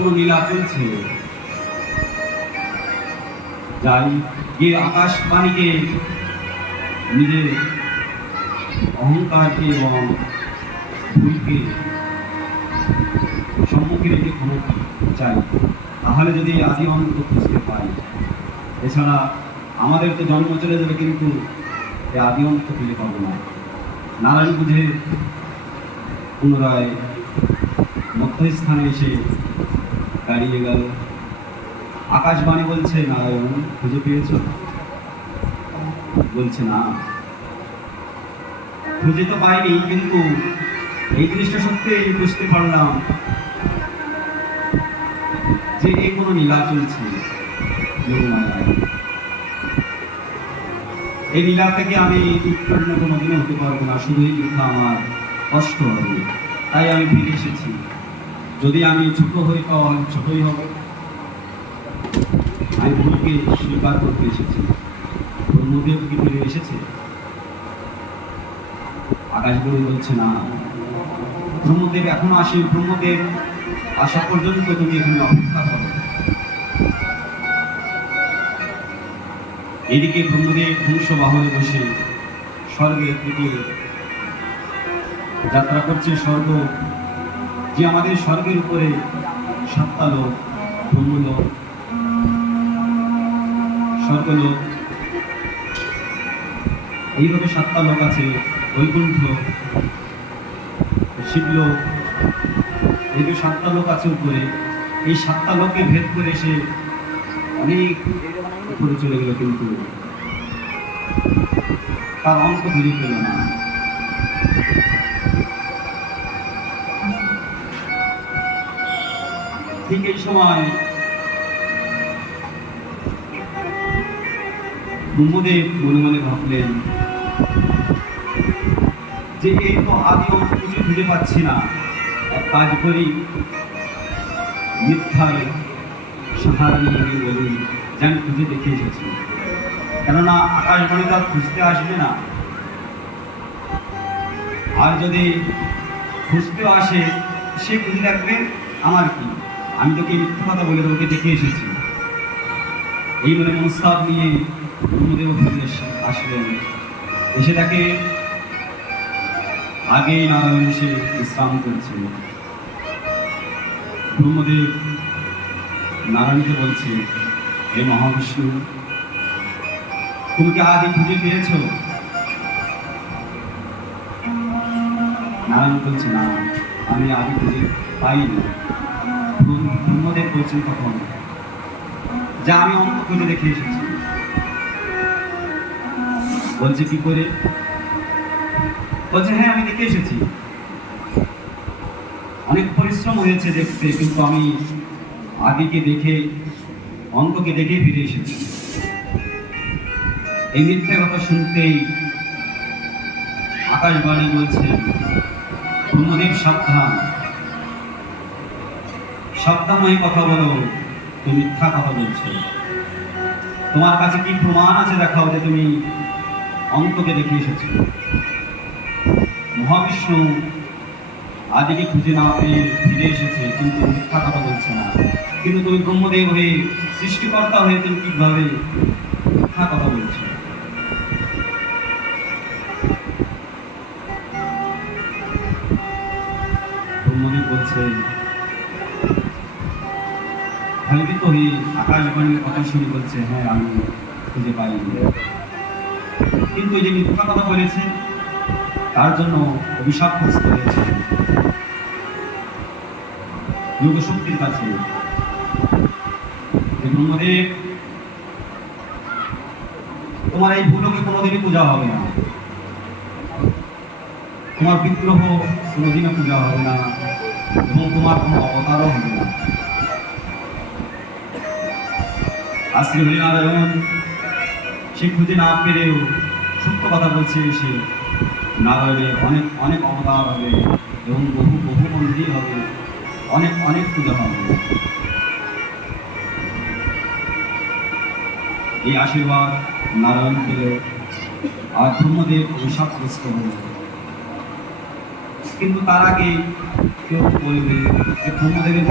কোনো লীলা চলছে। যাই গিয়ে আকাশবাণীকে নিজের অহংকারকে এবং ভুলকে সম্মুখে রেখে ক্ষমা চাই, তাহলে যদি আদি অন্ত খুঁজতে পাই। এছাড়া আমাদের তো জন্ম চলে যাবে, কিন্তু এই আদি অন্ত খুঁজে পাবো না। নারায়ণ বুঝে পুনরায় মধ্যস্থানে এসে দাঁড়িয়ে গেল। আকাশবাণী বলছে, নারায়ণ খুঁজে পেয়েছ? বলছে, না, খুঁজে তো পাইনি, কিন্তু এই জিনিসটা সত্যি বুঝতে পারলাম যে এই কোনো লীলা চলছে। এই লীলা থেকে আমি উৎপন্ন কোনোদিনও হতে পারবো না, শুধুই কিন্তু আমার কষ্ট হবে। তাই আমি ফিরে এসেছি। যদি আমি ছোট হয়ে পাও, আমি ছোটই হবে। আমি ভুলকে স্বীকার করতে এসেছি। ব্রহ্মদেব কি ফিরে এসেছে? আকাশবাণী বলছে, না, ব্রহ্মদেব এখনো আসে। ব্রহ্মদেব আসা পর্যন্ত তুমি এখানে অপেক্ষা করো। এদিকে ব্রহ্মদেব হংস বাহনে বসে স্বর্গের দিকে যাত্রা করছে। স্বর্গ, যে আমাদের স্বর্গের উপরে সাতটা লোক, ব্রহ্মলোক, স্বর্গলোক, এইভাবে সাতটা লোক আছে। বৈকুণ্ঠ, শিবলোক, এইভাবে সাতটা লোক আছে উপরে। এই সাতটা লোককে ভেদ করে সে অনেক উপরে চলে গেল, কিন্তু তার অন্ত খুঁজে পেল না। ঠিক এই সময় ব্রহ্মদেব মনে মনে ভাবলেন যে এই তো আদি অন্ত কিছু খুঁজে পাচ্ছি না, এক কাজ করি, মিথ্যার সাহারা নিয়ে গিয়ে বলি যে আমি খুঁজে দেখে এসেছি। কেননা আকাশবাণী তার খুঁজতে আসবে না, আর যদি খুঁজতেও আসে সে খুঁজে রাখবে আমার কি, আমি তোকে মিথ্যা কথা বলে তোকে দেখে এসেছি। এই বলে মনস্তাব নিয়ে ব্রহ্মদেব ফিরে আসলেন। এসে তাকে আগে নারায়ণ এসে বিশ্রাম করছে। ব্রহ্মদেব নারায়ণকে বলছে, হে মহাবিষ্ণু, তুমি কি আদি খুঁজে পেয়েছ? নারায়ণ বলছে, না, আমি আদি খুঁজে পাইনি। ব্রহ্মদেব বলছেন তখন, যা আমি অন্ত খুঁজে দেখে এসেছি। বলছে, কি করে? বলছে, হ্যাঁ, আমি দেখে এসেছি। অনেক পরিশ্রম হয়েছে দেখতে, কিন্তু আমি আদিকে দেখে, অন্তকে দেখে ফিরে এসেছি। এই মিথ্যা কথা শুনতেই আকাশবাণী বলছে, ব্রহ্মদেব সাবধান, সাবধান কথা বলো, তুমি মিথ্যা কথা বলছো। তোমার কাছে কি প্রমাণ আছে দেখাও যে তুমি অন্তকে দেখে এসেছো। মহাবিষ্ণু আদিকে খুঁজে না পেয়ে ফিরে এসেছে, কিন্তু মিথ্যা কথা বলছে না। কিন্তু তুমি ব্রহ্মদেব হয়ে, সৃষ্টিকর্তা হয়ে তুমি কিভাবে মিথ্যা কথা বলছো? ব্রহ্মদেব বলছে, ভয়ভীত হয়ে আকাশবাণীর কথা শুনে বলছে, হ্যাঁ, আমি খুঁজে পাইনি, কিন্তু এই যে মিথ্যা কথা বলেছে তার জন্য অভিশাপগ্রস্ত হয়েছে যোগশক্তির কাছে। ব্রহ্মদেব, তোমার এই ভুলকে কোনোদিনই পূজা হবে না, তোমার বিগ্রহ কোনোদিনও পূজা হবে না, এবং তোমার কোনো অবতারও হবে না। আর শ্রী হরিনারায়ণ সে খুঁজে না পেরেও সত্য কথা বলছে, সে নারায়ণের অনেক অনেক অবতার হবে, এবং বহু বহু মন্দির হবে, অনেক অনেক পূজা হবে। এই আশীর্বাদ নারায়ণ পেল, আর ব্রহ্মদেব অভিশাপগ্রস্ত হল। কিন্তু তার আগে কেউ বলবে যে ব্রহ্মদেবের